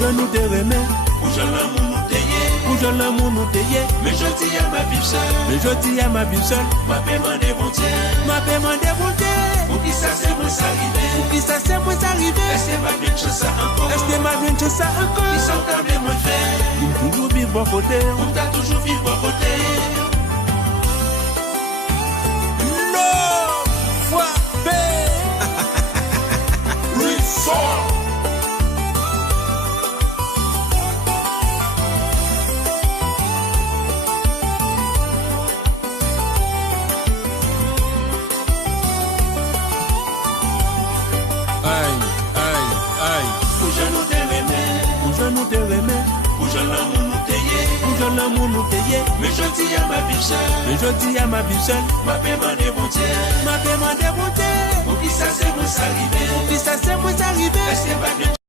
je nous te remets. Pour je l'amour nous t'ayez. Pour je l'amour nous t'ayez. Mais je dis à ma Bible seule. Mais je dis à ma Bible seule. Ma paiement des bon Dieu. Ma paiement des bon Dieu. Pour qui ça c'est moi s'arriver. Pour qui ça c'est moi s'arriver. Est-ce que ma bien chose ça encore. Est-ce que ma bien chose ça encore. Qui sont câblés moi faire. Pour toujours vivre bon côté. Pour t'as toujours vivre bon côté. Nous te remets, pour je l'amour nous t'ayez, pour je l'amour nous t'ayez. Mais je dis à ma Bible seule, mais je dis à ma Bible seule, ma paiement des bon Dieu, ma paiement des bon Dieu. Pour qui ça c'est moi s'arriver, pour qui ça c'est moi s'arriver. Est-ce que